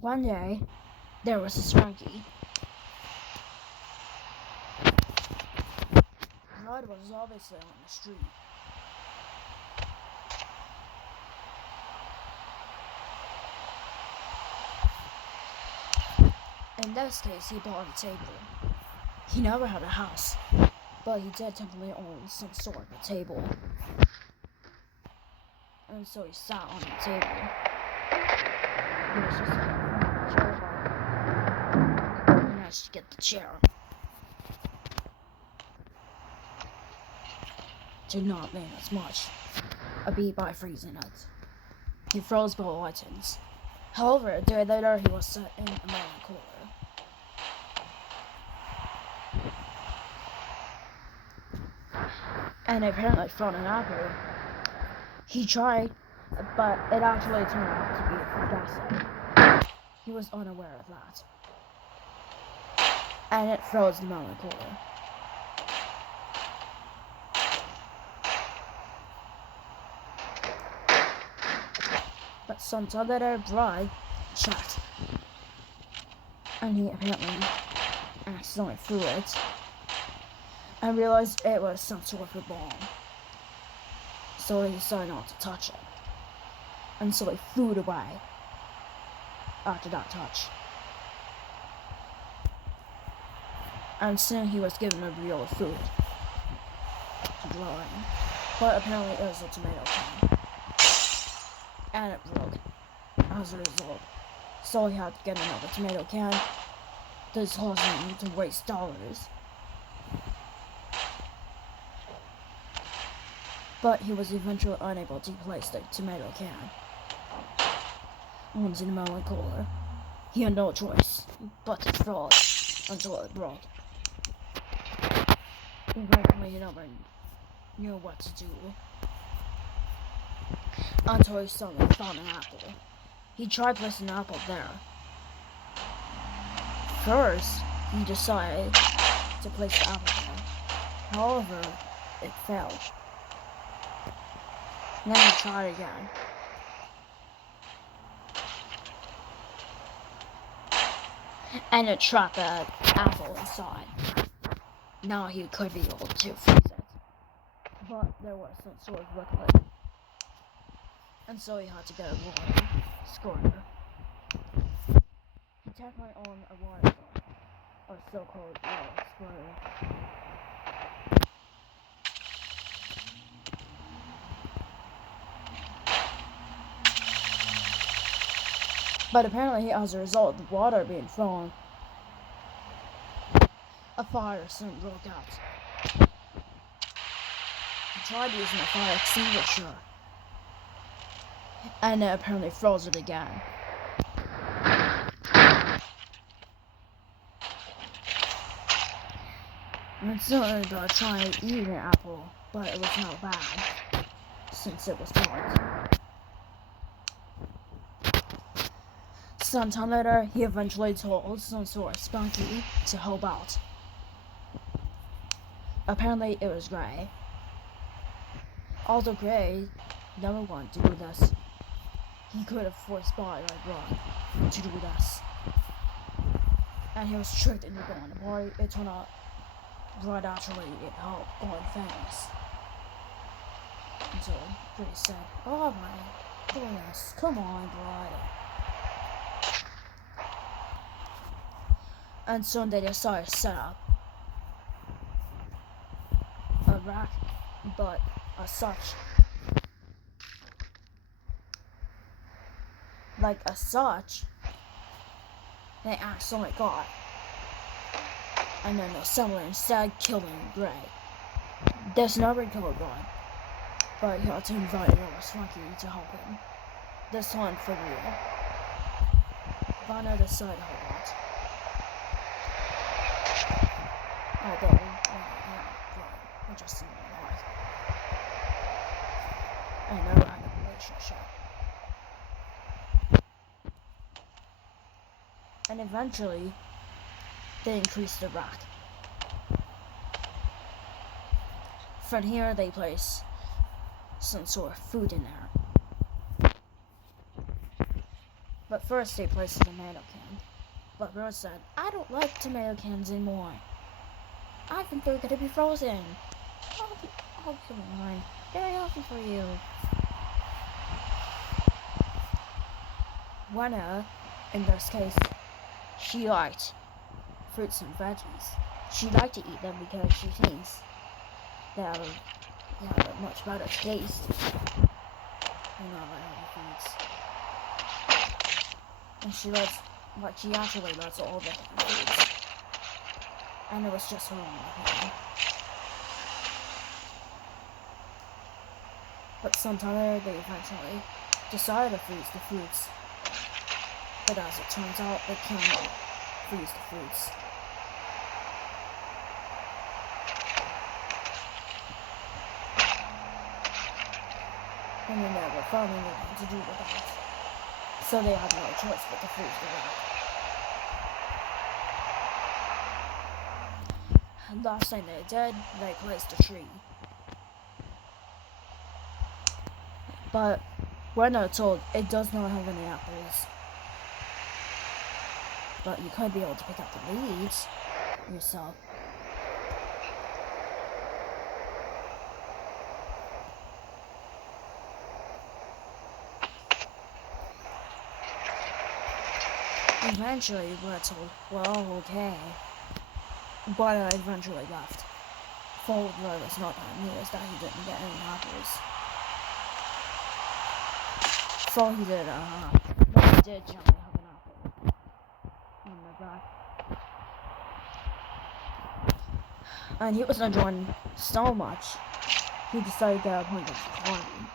One day, there was a Sprunki. Rod was obviously on the street. In this case, he bought a table. He never had a house, but he did technically own some sort of a table. And so he sat on the table. He was just sitting on the chair bar. He managed to get the chair. Did not mean as much. A beat by freezing it. He froze both items. However, a day later, he was set in a melon cooler. And apparently found an apple. He tried, but it actually turned out to be a gas. He was unaware of that. And it froze the melon cooler. But sometime later, Bride checked. And he apparently accidentally threw it. And realized it was some sort of a bomb. So he decided not to touch it. And so he threw it away after that touch. And soon he was given a real food to grow in. But apparently it was a tomato can. And it broke as a result. So he had to get another tomato can. This caused him to waste dollars. But he was eventually unable to place the tomato can onto the melon cooler. He had no choice but to throw it until it broke. Eventually he never knew what to do until he suddenly found an apple. He tried placing an apple there. First, he decided to place the apple there. However, it failed. And then he tried again. And it trapped the apple inside. Now he could be able to freeze it. But there was some sort of liquid. And so he had to get a water squirter. He technically owned a water gun, or so-called water squirter. But apparently, as a result of the water being thrown, a fire soon broke out. He tried using a fire extinguisher, and it apparently froze it again. And so he ended up trying to eat an apple, but it was not bad, since it was hard. Sometime later, he eventually told some sort of Sprunki to help out. Apparently, it was Gray. Although Gray never wanted to do this, he could have forced Body like Rod to do this. And he was tricked into going to party. It turned out Rod actually helped going famous. And so Gray said, "Oh my goodness, come on, Rod." And soon they decided to set up a rack, but as such, they accidentally got, and then the assembler instead killing Gray. This never killed God, but he had to invite another Sprunki to help him. This time for real. Vanna decided to help out. Although, we just didn't like. I never had a relationship. And eventually, they increased the rack. From here, they place some sort of food in there. But first they placed a tomato can. But Rose said, I don't like tomato cans anymore. I think they're gonna be frozen. Oh, come on. Very healthy for you. Wenna, in this case, she liked fruits and veggies. She liked to eat them because she thinks they have a much better taste than other healthy foods. And she actually loves all the healthy foods. And it was just her own opinion. But sometime later, they eventually decided to freeze the fruits. But as it turns out, they cannot freeze the fruits. And they never found anything to do with that. So they had no choice but to freeze the rock. And last thing they did, they placed a tree. But we're not told it does not have any apples. But you could be able to pick up the leaves yourself. Eventually, we're told, well, okay. But eventually left. Followed was not that news that he didn't get any apples. So he did, but he did generally have an apple on the back. And he was enjoying so much, he decided to get appointed to climbing.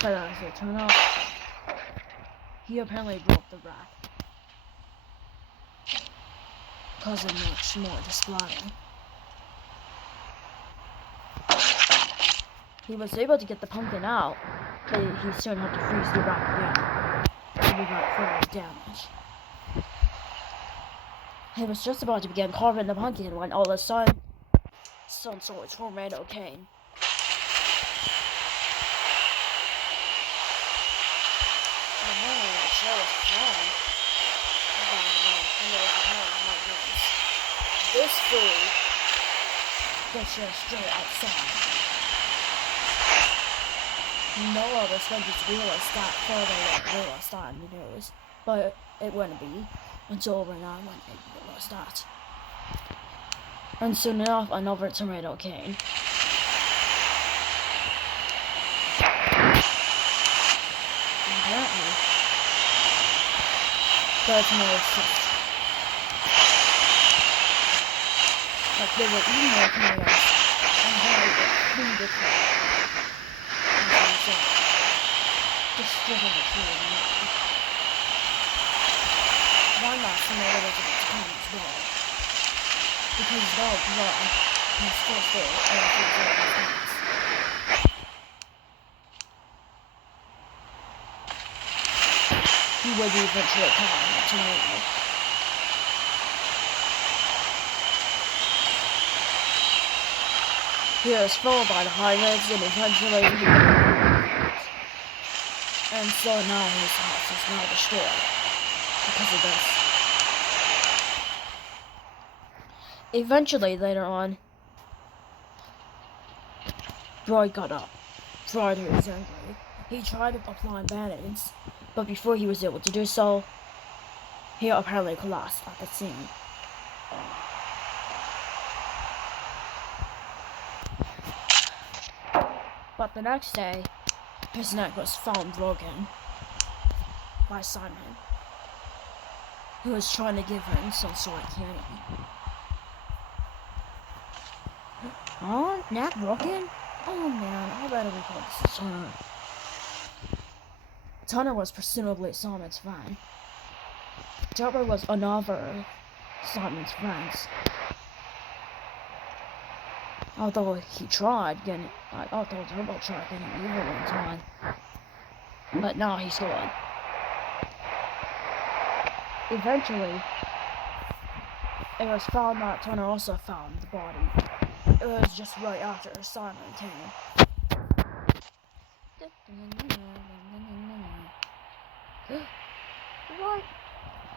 But as it turned out, he apparently broke the rack, causing much more display. He was able to get the pumpkin out, but he soon had to freeze the rack again to prevent further damage. He was just about to begin carving the pumpkin when all of a sudden, some sort of tornado came. This food gets you straight outside. No other Sprunkies realized that further than realized that in the news, but it wouldn't be until overnight when they realized that. And soon enough, another tornado came. Apparently, the tornado shift. Like they were eating their tomatoes and they cleaned it up. Destroying the tree. One last tomato was about to come as well. Because dog blood was still there and it was in his hands. He would eventually call him a tomato. He was followed by the hybrids and eventually he and so now his house is now destroyed because of this. Eventually, later on, Roy got up. Friday was angry. He tried to apply band-aids, but before he was able to do so, he apparently collapsed at the scene. But the next day, his neck was found broken by Simon, who was trying to give him some sort of candy. Oh, neck broken? Oh man, I better report this to Turner. Turner was presumably Simon's friend. Turner was another Simon's friends. Although Turbo tried getting evil one time. But now he's gone. Eventually, it was found that Turner also found the body. It it was just right after Simon came. What?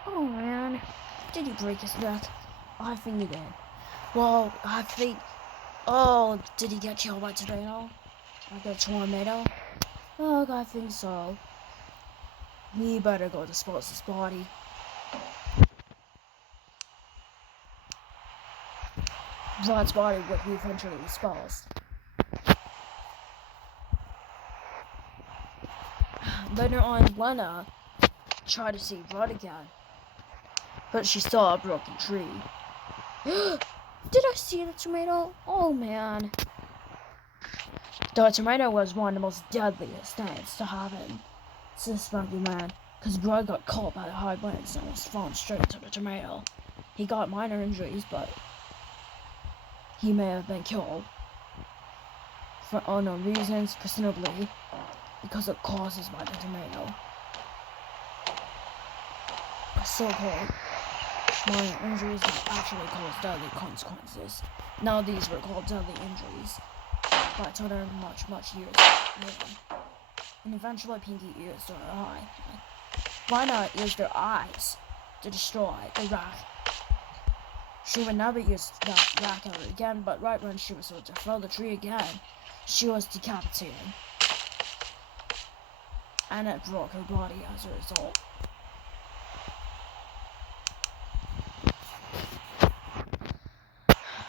Oh man. Did he break his neck? I think he did. Well, I think... Oh, did he get killed by a tornado? Like a tornado? Oh, I think so. We better go dispose his body. Rod's body would be eventually disposed. Later on, Lena tried to see Rod again, but she saw a broken tree. Did I see the tomato? Oh man. The tomato was one of the most deadliest things to happen to Sprunki Man, because Rod got caught by the high winds and was thrown straight into the tomato. He got minor injuries, but he may have been killed for unknown reasons, presumably because of causes by the tomato. So-called minor injuries that actually caused deadly consequences. Now these were called deadly injuries, but took her much years later. And eventually Pinky used her eye. Why not use their eyes to destroy the rack? She would never use that rack ever again, but right when she was about to fell the tree again, she was decapitated. And it broke her body as a result.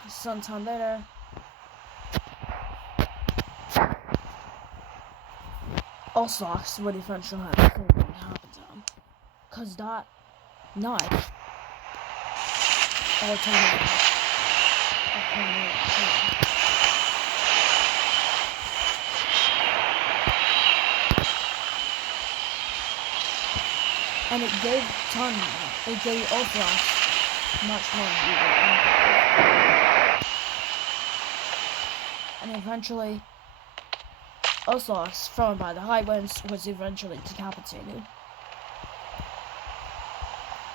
Sometime later, Oslox would eventually have the same thing happen to him. Cause that night, and it gave Oslox much more evil. And eventually, Oslox, thrown by the high winds, was eventually decapitated.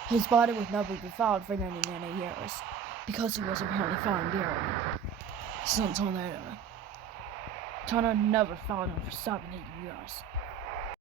His body would never be found for many years, because he was apparently found buried. Sometime later, Turner never found him for 7 years.